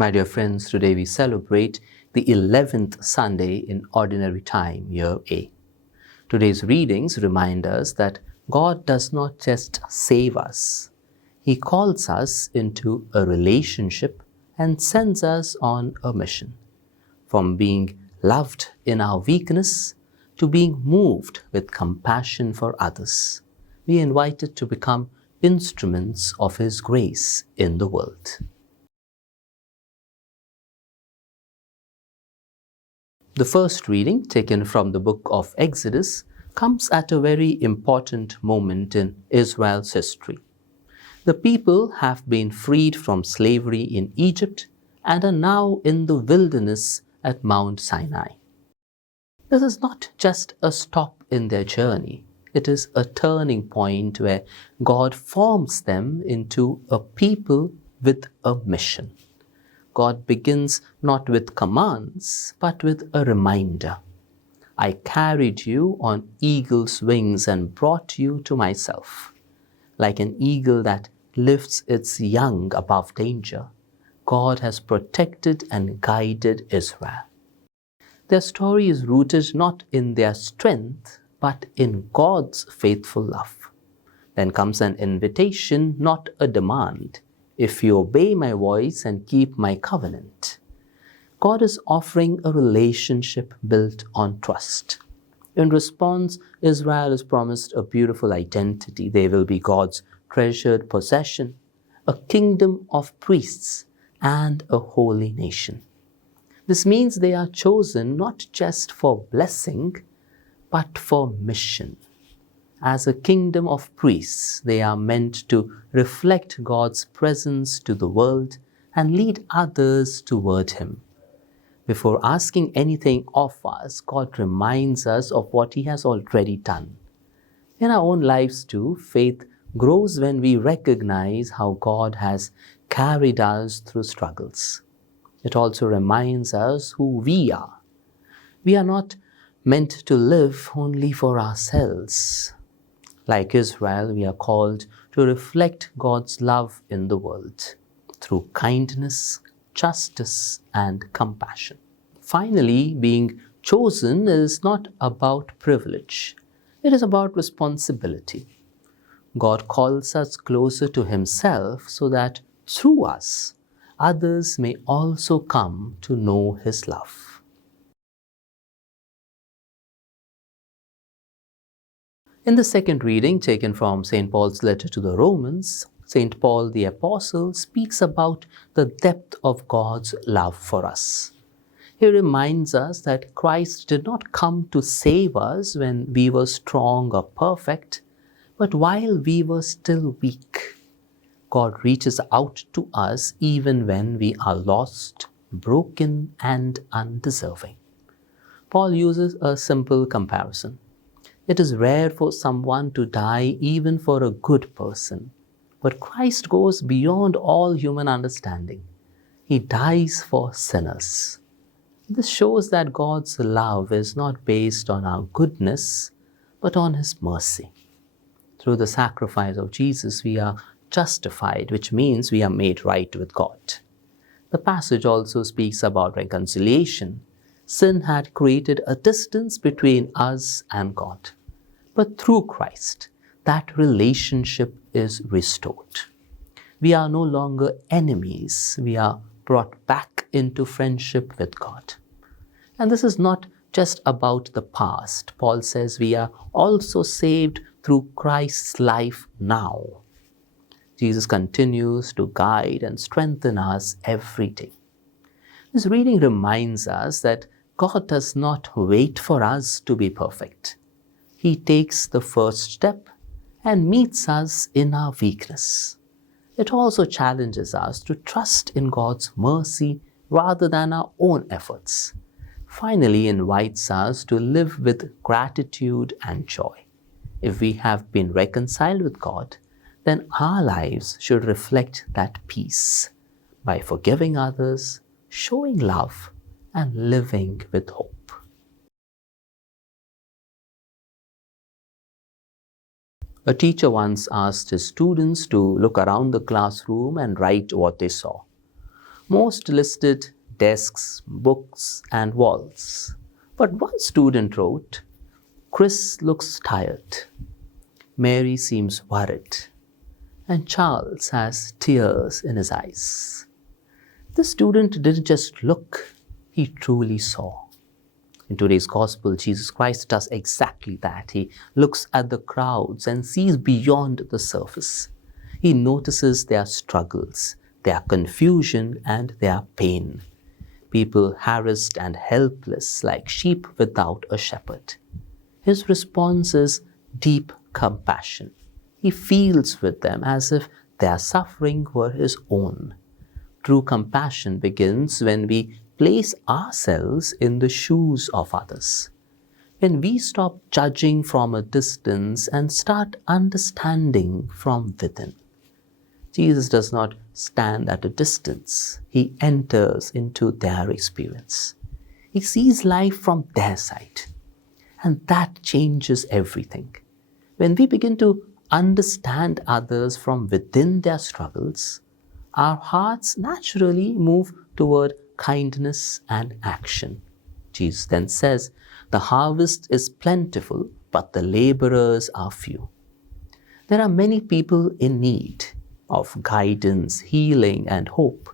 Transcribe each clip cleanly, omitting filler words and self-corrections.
My dear friends, today we celebrate the 11th Sunday in Ordinary Time, Year A. Today's readings remind us that God does not just save us. He calls us into a relationship and sends us on a mission. From being loved in our weakness to being moved with compassion for others, we are invited to become instruments of His grace in the world. The first reading, taken from the book of Exodus, comes at a very important moment in Israel's history. The people have been freed from slavery in Egypt and are now in the wilderness at Mount Sinai. This is not just a stop in their journey. It is a turning point where God forms them into a people with a mission. God begins not with commands, but with a reminder. I carried you on eagle's wings and brought you to myself. Like an eagle that lifts its young above danger, God has protected and guided Israel. Their story is rooted not in their strength, but in God's faithful love. Then comes an invitation, not a demand. If you obey my voice and keep my covenant. God is offering a relationship built on trust. In response, Israel is promised a beautiful identity. They will be God's treasured possession, a kingdom of priests, and a holy nation. This means they are chosen not just for blessing, but for mission. As a kingdom of priests, they are meant to reflect God's presence to the world and lead others toward Him. Before asking anything of us, God reminds us of what He has already done. In our own lives too, faith grows when we recognize how God has carried us through struggles. It also reminds us who we are. We are not meant to live only for ourselves. Like Israel, we are called to reflect God's love in the world through kindness, justice, and compassion. Finally, being chosen is not about privilege. It is about responsibility. God calls us closer to Himself so that through us, others may also come to know His love. In the second reading, taken from St. Paul's letter to the Romans, St. Paul the Apostle speaks about the depth of God's love for us. He reminds us that Christ did not come to save us when we were strong or perfect, but while we were still weak. God reaches out to us even when we are lost, broken, and undeserving. Paul uses a simple comparison. It is rare for someone to die even for a good person, but Christ goes beyond all human understanding. He dies for sinners. This shows that God's love is not based on our goodness, but on His mercy. Through the sacrifice of Jesus, we are justified, which means we are made right with God. The passage also speaks about reconciliation. Sin had created a distance between us and God. But through Christ, that relationship is restored. We are no longer enemies. We are brought back into friendship with God. And this is not just about the past. Paul says we are also saved through Christ's life now. Jesus continues to guide and strengthen us every day. This reading reminds us that God does not wait for us to be perfect. He takes the first step and meets us in our weakness. It also challenges us to trust in God's mercy rather than our own efforts. Finally, invites us to live with gratitude and joy. If we have been reconciled with God, then our lives should reflect that peace by forgiving others, showing love, and living with hope. A teacher once asked his students to look around the classroom and write what they saw. Most listed desks, books, and walls. But one student wrote, Chris looks tired. Mary seems worried. And Charles has tears in his eyes. The student didn't just look, he truly saw. In today's gospel, Jesus Christ does exactly that. He looks at the crowds and sees beyond the surface. He notices their struggles, their confusion, and their pain. People harassed and helpless like sheep without a shepherd. His response is deep compassion. He feels with them as if their suffering were his own. True compassion begins when we place ourselves in the shoes of others. When we stop judging from a distance and start understanding from within. Jesus does not stand at a distance. He enters into their experience. He sees life from their side. And that changes everything. When we begin to understand others from within their struggles, our hearts naturally move toward kindness and action. Jesus then says, the harvest is plentiful, but the laborers are few. There are many people in need of guidance, healing, and hope,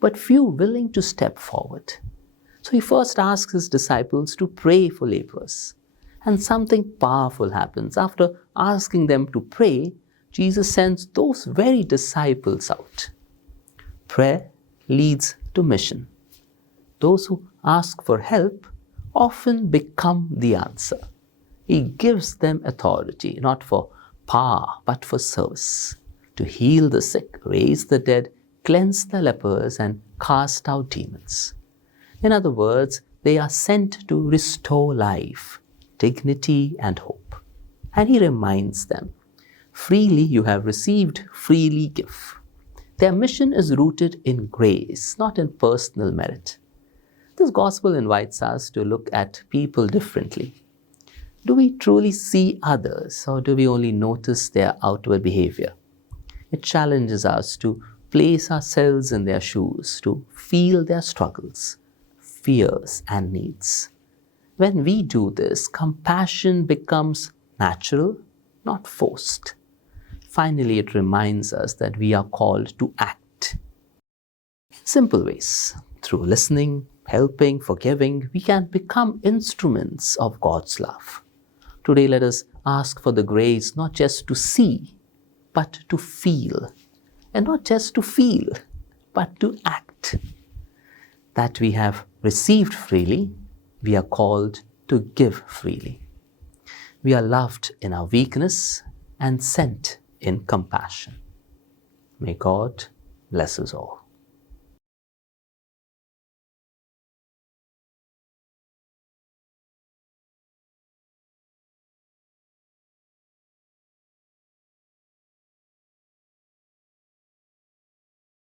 but few willing to step forward. So he first asks his disciples to pray for laborers. And something powerful happens. After asking them to pray, Jesus sends those very disciples out. Prayer leads to mission. Those who ask for help often become the answer. He gives them authority, not for power, but for service, to heal the sick, raise the dead, cleanse the lepers, and cast out demons. In other words, they are sent to restore life, dignity, and hope. And he reminds them, freely you have received, freely give. Their mission is rooted in grace, not in personal merit. This gospel invites us to look at people differently. Do we truly see others, or do we only notice their outward behavior? It challenges us to place ourselves in their shoes, to feel their struggles, fears, and needs. When we do this, compassion becomes natural, not forced. Finally, it reminds us that we are called to act. In simple ways, through listening, helping, forgiving, we can become instruments of God's love. Today, let us ask for the grace not just to see, but to feel. And not just to feel, but to act. That we have received freely, we are called to give freely. We are loved in our weakness and sent in compassion. May God bless us all.